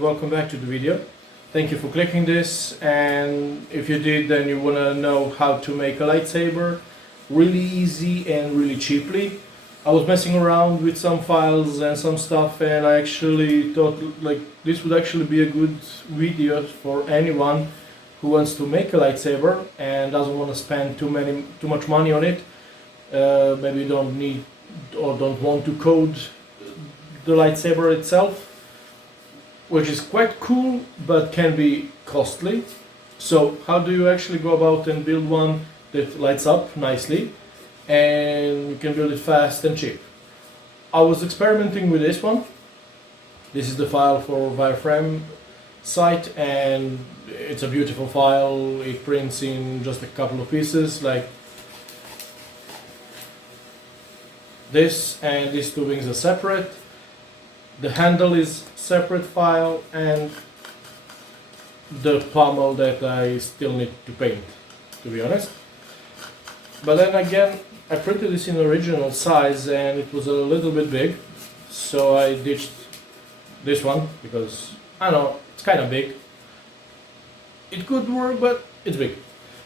and welcome back to the video. Thank you for clicking this, and if you did, then you want to know how to make a lightsaber really easy and really cheaply. I was messing around with some files and some stuff, and I actually thought like this would actually be a good video for anyone who wants to make a lightsaber and doesn't want to spend too much money on it. Maybe you don't need or don't want to code the lightsaber itself, which is quite cool but can be costly. So how do you actually go about and build one that lights up nicely and you can build it fast and cheap? I was experimenting with this one. This is the file for wireframe site, and it's a beautiful file. It prints in just a couple of pieces like this, and these two wings are separate. The handle is separate file, and the pommel that I still need to paint, to be honest. But then again, I printed this in original size and it was a little bit big, so I ditched this one because I don't know, it's kind of big. It could work, but it's big.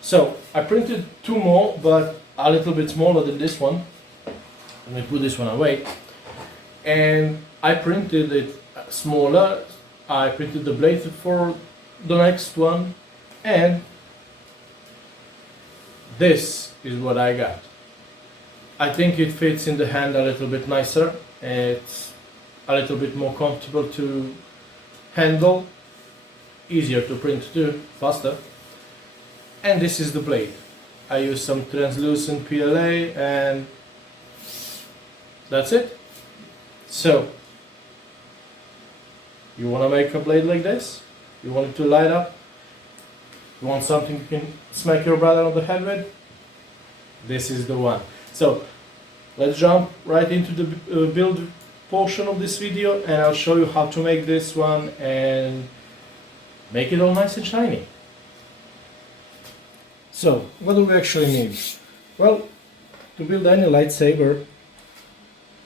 So I printed two more, but a little bit smaller than this one. Let me put this one away. And I printed it smaller. I printed the blade for the next one, and this is what I got. I think it fits in the hand a little bit nicer. It's a little bit more comfortable to handle, easier to print too, faster. And this is the blade. I use some translucent PLA, and that's it. So, you want to make a blade like this? You want it to light up? You want something you can smack your brother on the head with? This is the one. So, let's jump right into the build portion of this video, and I'll show you how to make this one and make it all nice and shiny. So, what do we actually need? Well, to build any lightsaber,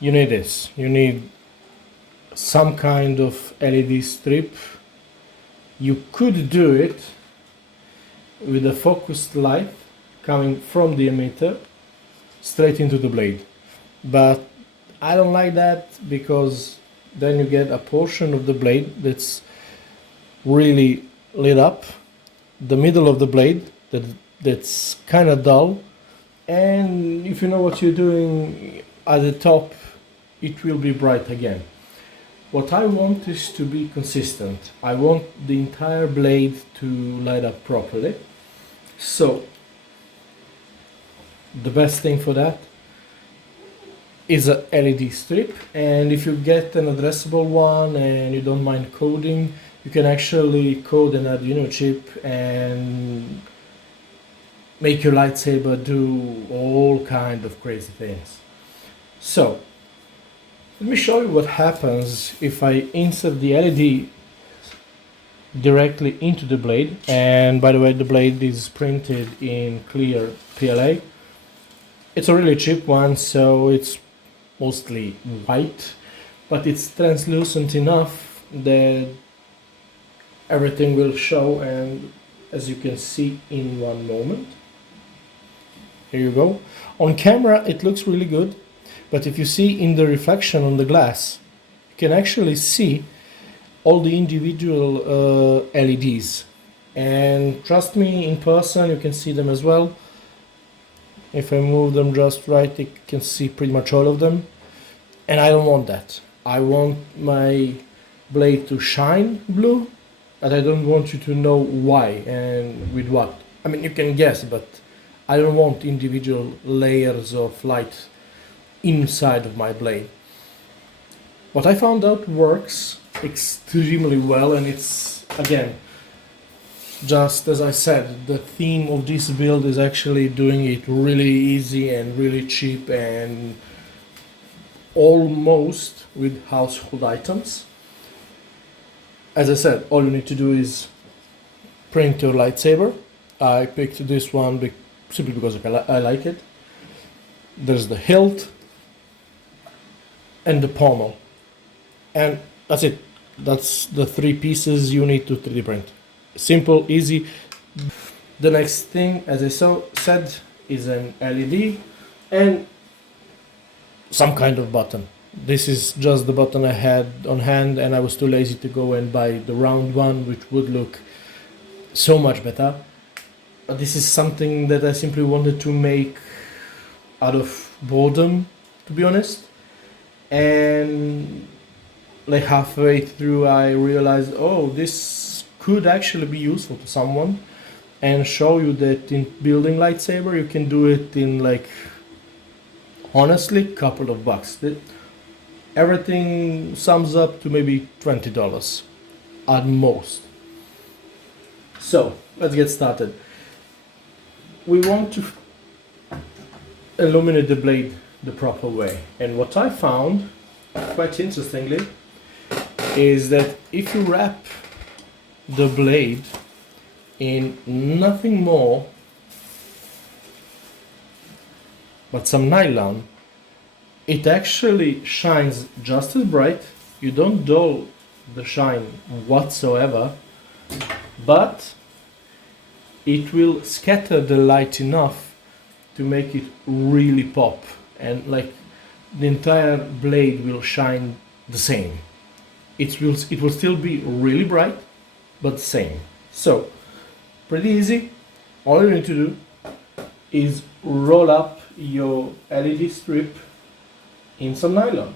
you need this. You need some kind of LED strip. You could do it with a focused light coming from the emitter straight into the blade, but I don't like that because then you get a portion of the blade that's really lit up, the middle of the blade that's kind of dull, and if you know what you're doing at the top, it will be bright again. What I want is to be consistent. I want the entire blade to light up properly. So the best thing for that is a LED strip, and if you get an addressable one and you don't mind coding, you can actually code an Arduino chip and make your lightsaber do all kind of crazy things. So let me show you what happens if I insert the LED directly into the blade. And by the way, the blade is printed in clear PLA. It's a really cheap one, so it's mostly white, but it's translucent enough that everything will show, and as you can see in one moment. Here you go. On camera it looks really good, but if you see in the reflection on the glass, you can actually see all the individual LEDs, and trust me, in person you can see them as well. If I move them just right, you can see pretty much all of them, and I don't want that. I want my blade to shine blue, but I don't want you to know why and with what. I mean, you can guess, but I don't want individual layers of light inside of my blade. What I found out works extremely well, and it's, again, just as I said, the theme of this build is actually doing it really easy and really cheap and almost with household items. As I said, all you need to do is print your lightsaber. I picked this one simply because I like it. There's the hilt and the pommel, and that's it. That's the 3 pieces you need to 3D print. Simple, easy. The next thing, as I said, is an LED and some kind of button. This is just the button I had on hand, and I was too lazy to go and buy the round one, which would look so much better. But this is something that I simply wanted to make out of boredom, to be honest. And like halfway through I realized, oh, this could actually be useful to someone, and show you that in building lightsaber you can do it in, like, honestly, couple of bucks. Everything sums up to maybe $20 at most. So let's get started. We want to illuminate the blade the proper way, and what I found, quite interestingly, is that if you wrap the blade in nothing more but some nylon, it actually shines just as bright. You don't dull the shine whatsoever, but it will scatter the light enough to make it really pop, and like the entire blade will shine the same. It will still be really bright, but the same. So pretty easy. All you need to do is roll up your LED strip in some nylon.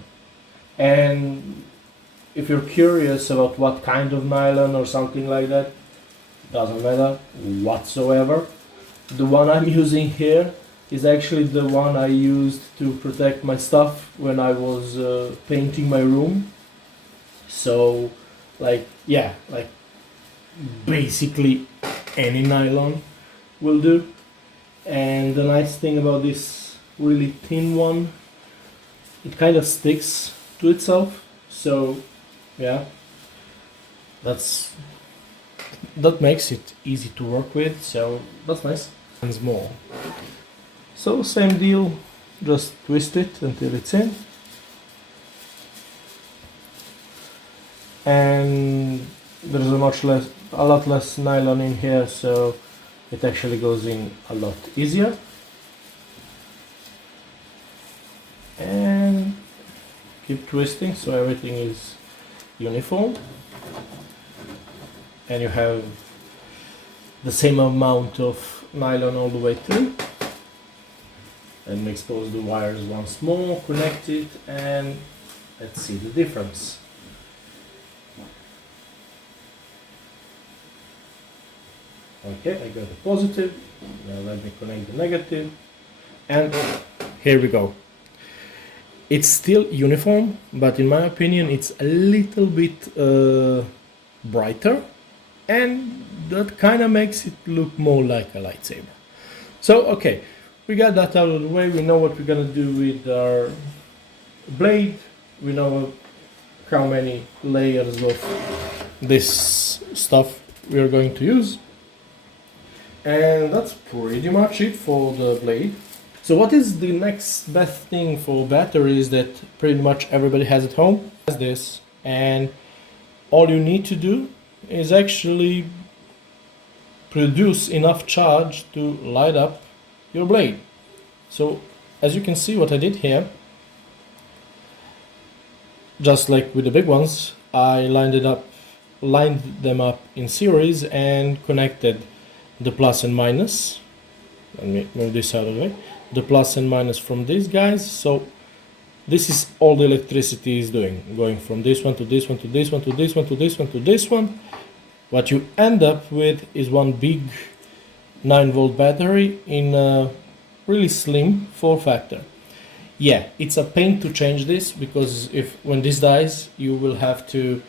And if you're curious about what kind of nylon or something like that, doesn't matter whatsoever. The one I'm using here is actually the one I used to protect my stuff when I was painting my room. So, like, yeah, like basically any nylon will do. And the nice thing about this really thin one, it kind of sticks to itself. So yeah, that makes it easy to work with, so that's nice. And more. So same deal, just twist it until it's in. And there's a lot less nylon in here, so it actually goes in a lot easier. And keep twisting so everything is uniform, and you have the same amount of nylon all the way through. And expose the wires once more, connect it, and let's see the difference. Okay, I got the positive. Now let me connect the negative, and here we go. It's still uniform, but in my opinion it's a little bit brighter, and that kind of makes it look more like a lightsaber. So okay, we got that out of the way. We know what we're gonna do with our blade. We know how many layers of this stuff we are going to use, and that's pretty much it for the blade. So what is the next best thing for batteries that pretty much everybody has at home? Is this, and all you need to do is actually produce enough charge to light up your blade. So as you can see, what I did here, just like with the big ones, I lined them up in series and connected the plus and minus. Let me move this out of the way. The plus and minus from these guys. So this is all the electricity is doing, going from this one to this one to this one to this one to this one to this one. What you end up with is one big 9-volt battery in a really slim form factor. Yeah, it's a pain to change this, because when this dies, you will have to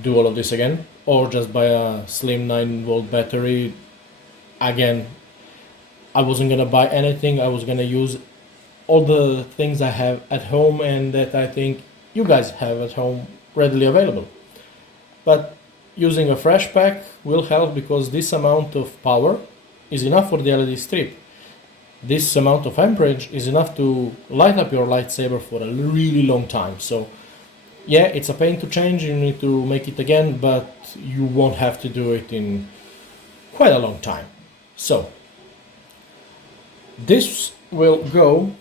do all of this again, or just buy a slim 9-volt battery. Again, I wasn't gonna buy anything. I was gonna use all the things I have at home and that I think you guys have at home readily available. But using a fresh pack will help, because this amount of power is enough for the LED strip. This amount of amperage is enough to light up your lightsaber for a really long time. So Yeah, it's a pain to change, you need to make it again, but you won't have to do it in quite a long time. So, this will go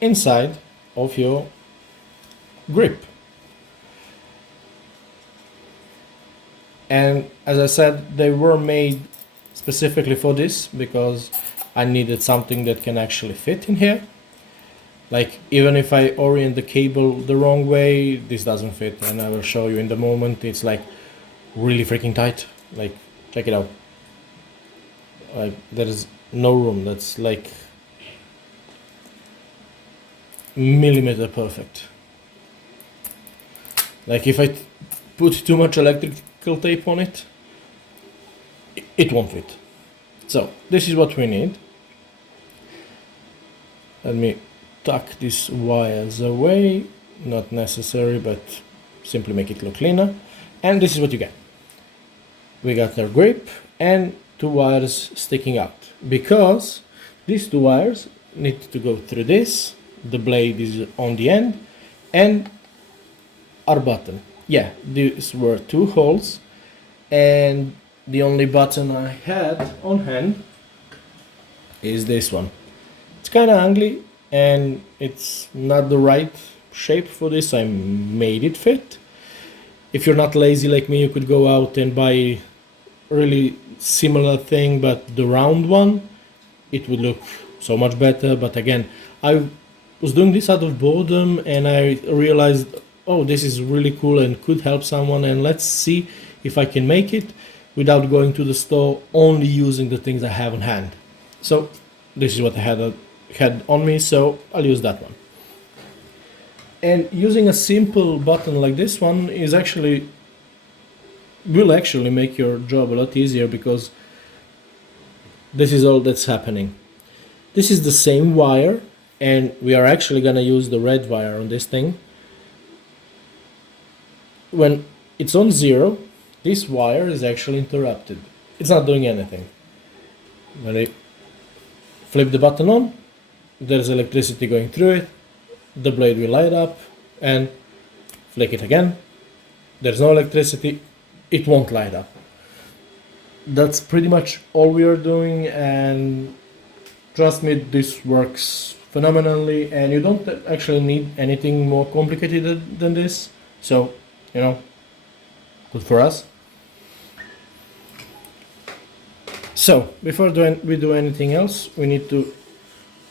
inside of your grip. And as I said, they were made specifically for this because I needed something that can actually fit in here. Like, even if I orient the cable the wrong way, this doesn't fit, and I will show you in the moment. It's like really freaking tight. Like, check it out. Like, there is no room. That's like millimeter perfect. Like, if I put too much electrical tape on it, it won't fit. So this is what we need. Let me tuck these wires away. Not necessary, but simply make it look cleaner. And this is what you get. We got our grip and two wires sticking out, because these two wires need to go through this. The blade is on the end, and our button. Yeah, these were two holes, and the only button I had on hand is this one. It's kind of ugly and it's not the right shape for this. I made it fit. If you're not lazy like me, you could go out and buy really similar thing, but the round one, it would look so much better. But again, I was doing this out of boredom, and I realized, oh, this is really cool and could help someone, and let's see if I can make it without going to the store, only using the things I have on hand. So this is what I had on me, so I'll use that one. And using a simple button like this one will actually make your job a lot easier, because this is all that's happening. This is the same wire, and we are actually gonna use the red wire on this thing. When it's on 0, this wire is actually interrupted. It's not doing anything. When I flip the button on, there's electricity going through it, the blade will light up, and flick it again, there's no electricity, it won't light up. That's pretty much all we are doing, and trust me, this works phenomenally, and you don't actually need anything more complicated than this. So, good for us. So, before we do anything else, we need to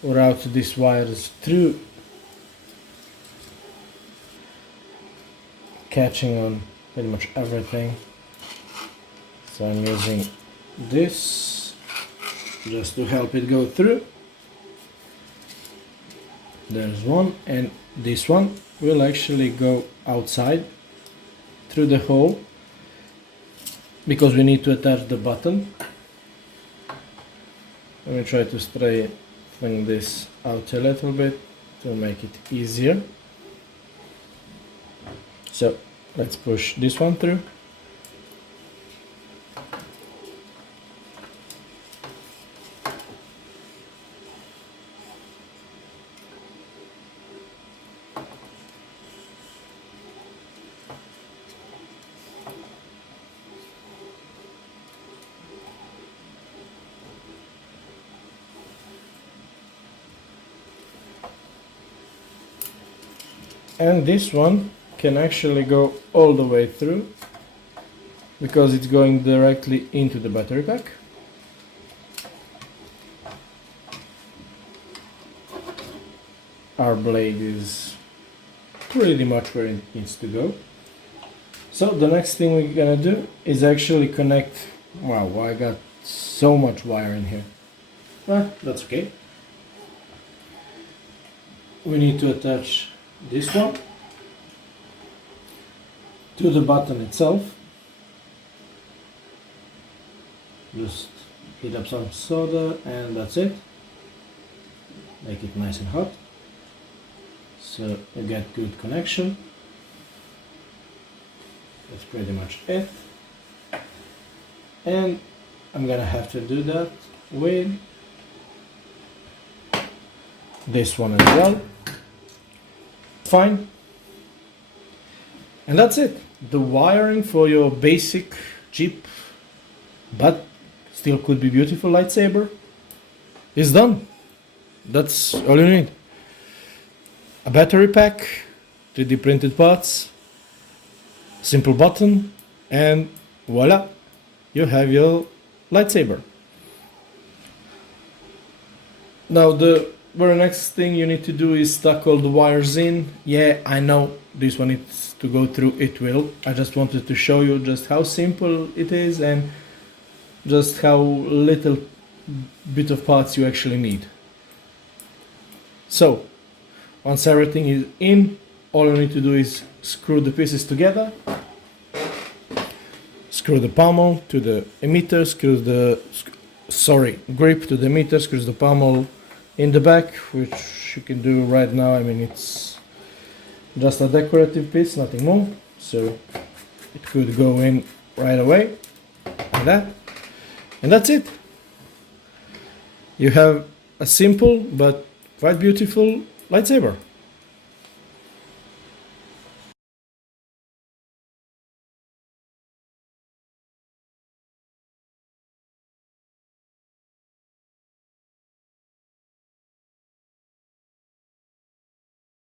route these wires through, catching on pretty much everything. So I'm using this just to help it go through. There's one, and this one will actually go outside through the hole, because we need to attach the button. Let me try to straighten this out a little bit to make it easier. So let's push this one through. And this one can actually go all the way through, because it's going directly into the battery pack. Our blade is pretty much where it needs to go. So the next thing we're gonna do is actually connect. Wow, I got so much wire in here. That's okay. We need to attach this one to the button itself. Just heat up some soda and that's it. Make it nice and hot, so you get good connection. That's pretty much it. And I'm gonna have to do that with this one as well. Fine. And that's it. The wiring for your basic, cheap, but still could be beautiful lightsaber is done. That's all you need. A battery pack, 3D printed parts, simple button, and voila, you have your lightsaber. Now the very next thing you need to do is tuck all the wires in. Yeah, I know this one needs to go through, it will. I just wanted to show you just how simple it is and just how little bit of parts you actually need. So, once everything is in, all you need to do is screw the pieces together, screw the pommel to the emitter, grip to the emitter, screws the pommel in the back, which you can do right now. I mean, it's just a decorative piece, nothing more, so it could go in right away, like that, and that's it. You have a simple but quite beautiful lightsaber.